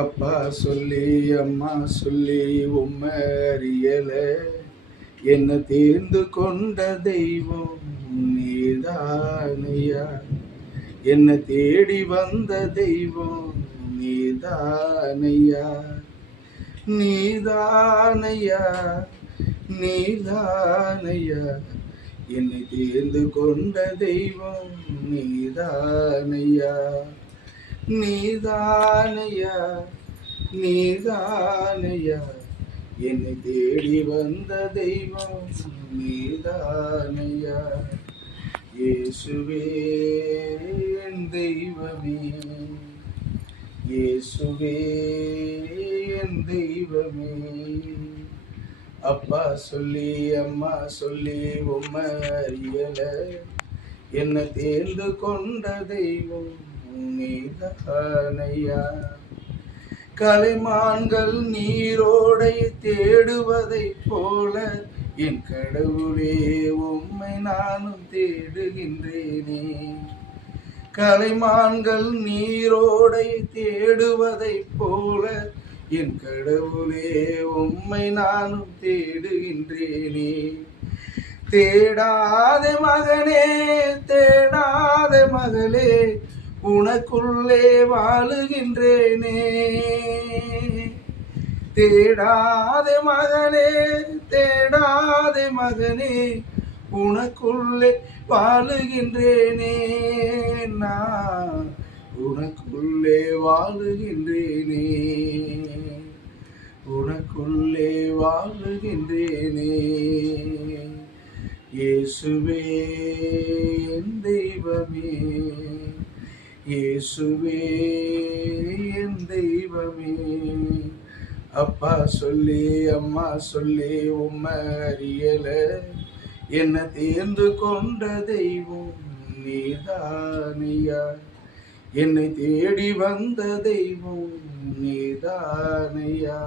அப்பா சொல்லி அம்மா சொல்லி உம்மை அறியல, என்ன தேர்ந்து கொண்ட தெய்வம் நீதானையா, என்ன தேடி வந்த தெய்வம் நீதானையா, நீதானையா, நீதானையா, என்னை தேர்ந்து கொண்ட தெய்வம் நீதானையா, நீதானையா, நீதானையா, என்னை தேடி வந்த தெய்வம் நீதானையா. இயேசுவே என் தெய்வமே, இயேசுவே என் தெய்வமே. அப்பா சொல்லி அம்மா சொல்லி உம்மை அறியல, என்ன தேர்ந்து கொண்ட தெய்வம் நீதானையா. கலைமான்கள் நீரோடை தேடுவதைப் போல என் கடவுளே உம்மை நானும் தேடுகின்றேனே. கலைமான்கள் நீரோடை தேடுவதைப் போல என் கடவுளே உம்மை நானும் தேடுகின்றேனே. தேடாத மகனே தேடாத மகளே உனக்குள்ளே வாழுகின்றேனே. தேடாத மகனே தேடாத மகனே உனக்குள்ளே வாழுகின்றேனே. நான் உனக்குள்ளே வாழுகின்றேனே, உனக்குள்ளே வாழுகின்றேனே. இயேசுவே என் தெய்வமே, இயேசுவே என் தெய்வமே. அப்பா சொல்லி அம்மா சொல்லி உம்மை அறியல, என்ன தேர்ந்து கொண்ட தெய்வம் நீதானையா, என்னை தேடி வந்த தெய்வம் நீதானையா.